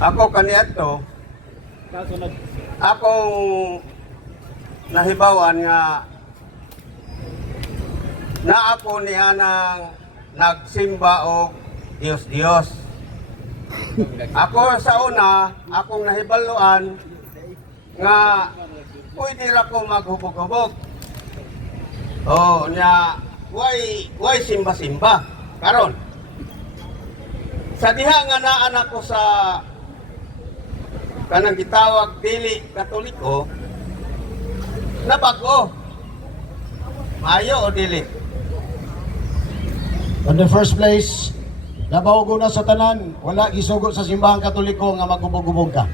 Ako kaniadto, akong nahibawan nga na ako niya nang nagsimba og Dios. Ako sa una, akong nahibaluan nga pwede ra ko maghubog-hubog. Nya way simba-simba karon. Sa diha nga naan ako sa kanang gitawag dili Katoliko, nabago. Mayo o dili? In the first place, nabahugo na sa tanan, wala gisugo sa simbahang Katoliko nga magubog-ubog ka.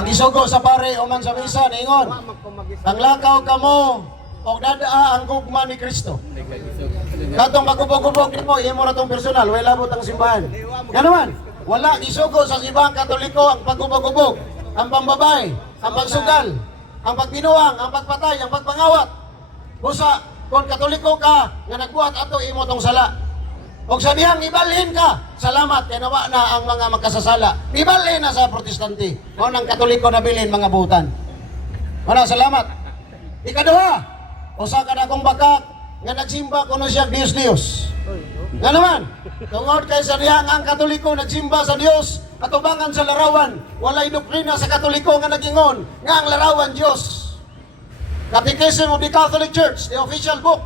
Ang isugo sa pare o man sa misa, ningon, tanglakaw ka mo, o dadaa ang gugma ni Kristo. Katong magubog-ubog mo, imo na tong personal, wala labot ang simbahan. Nga naman, wala gisugo sa simbahang Katoliko ang pagubog-ubog, ang pambabay, ang pagsugal, ang pagbinuang, ang pagpatay, ang pagpangawat. Busa, kung Katoliko ka, nga nagbuhat ato imo tong sala. O sa dihang ibalhin ka, salamat, kaya nawa na ang mga magkasasala. Ibalhin na sa protestante. O ng Katoliko na bilhin mga buhutan. Wala, salamat. Ikaduha, usa ka na kong bakak, nga nagsimba ko na siya Diyos. Nga naman, tungod kay sa dihang ang Katoliko nagsimba sa Diyos, katubangan sa larawan, walay doktrina sa Katoliko nga nagingon, nga ang larawan Diyos. Catechism of the Catholic Church, the official book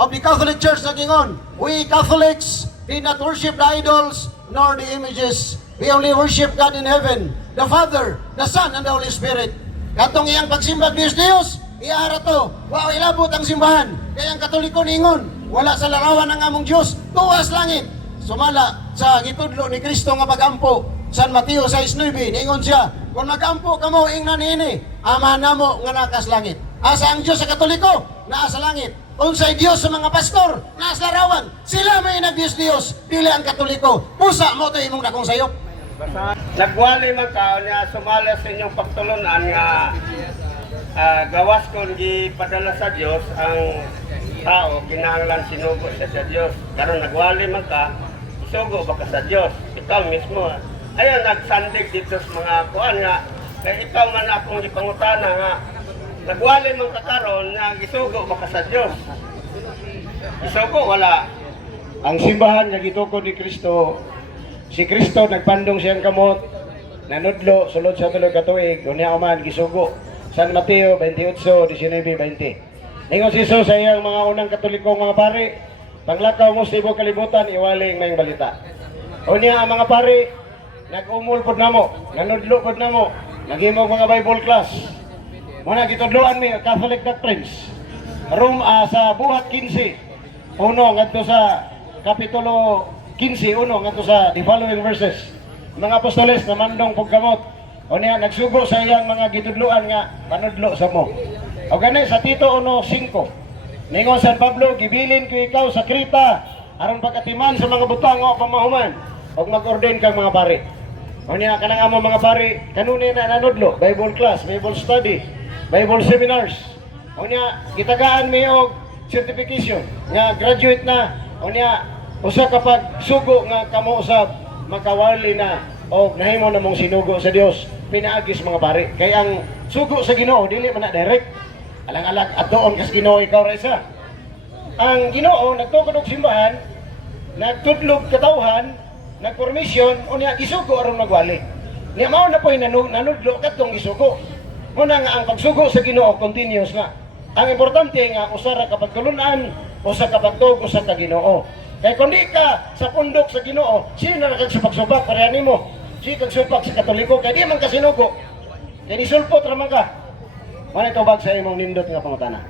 of the Catholic Church nagingon, we Catholics did not worship the idols nor the images. We only worship God in heaven, the Father, the Son, and the Holy Spirit. Katong iyang pagsimba Diyos, iara to, wow, ilabot ang simbahan. Kaya ang Katoliko ningon, wala sa larawan ng among Diyos, tuwas langit. Sumala sa gitudlo ni Kristo nga pagampo, San Mateo 6:9, ningon siya, kung nagampo ka mo, ingnan ini, ama namo nga nakas langit. Asa ang Diyos sa Katoliko? Naasa langit. Unsay Diyos sa mga pastor? Naasa larawan. Sila may nag-Diyos, dili ang Katoliko. Pusa mo ito imong dakong sayop. Nagwali man ka niya sumala sa inyong pagtulunan nga gawas kung gipadala sa Diyos ang tao, kinahanglan sinugo siya sa Diyos. Karon nagwali man ka, isugo baka sa Diyos. Ikaw mismo. Ayun, nagsandig dito sa mga kuan nga. Kaya ikaw man akong ipangutana nga, nagwali man kakaroon nga gisugo baka sa Diyos. Gisugo wala. Ang simbahan nga gitukod ni Kristo, si Kristo nagpandong siyang kamot, nanudlo sulod sa tuloy ka tuig, unya man gisugo. San Mateo 28:19-20. Ingon si Jesus sa iyang mga unang Katolikong mga pari, panglakaw mo sa ibong kalibutan, iwaling may balita. Unya ang mga pari, nag-umul pod namo, nanudlo pod namo, naghimog mga Bible class. Muna gitudloan mi Catholic doctrines. Sa buhat 15, uno ngadto sa kapitulo 15, uno ngadto sa the following verses. Mga apostoles na mandong paggamot. O niya nagsugo sa iyang mga gitudloan nga panudlo sa mo. O gani sa Tito 1:5. Ningon San Pablo, gibilin ko ikaw sa Krita aron pagatiman sa mga butang o pamahuman og mag-ordain kang mga pari. O niya kanang amo mga pari kanuni na nanudlo, Bible class, Bible study, Bible seminars. O niya, gitagaan mi og certification nga graduate na. O niya, usa kapag sugo nga kamo usab makawali na o nahimo na mong sinugo sa Dios, pinaagis mga pari. Kaya ang sugo sa Ginoo dili man na direct. Alang-alang atoon kas Ginoo ikaw ra isa. Ang Ginoo nagtukod og simbahan, nagtudlog katawhan, nagpormisyon, o niya gisugo aron magwali. Niya mao na po nanudlo katong gisugo. Muna nga ang pagsugo sa Ginoo continuous nga. Ang importante nga usa ra ka pagtulunan, usa ka pagtuog, usa ka Ginoo. Kaya kung di ka sa pundok sa Ginoo, sino na kagsubak-subak pareha nimo? Si kagsubak sa Katoliko kaya di man kasinugo. Kaya nisulpot ra man ka. Muna itubag sa imong nindot nga pangutana.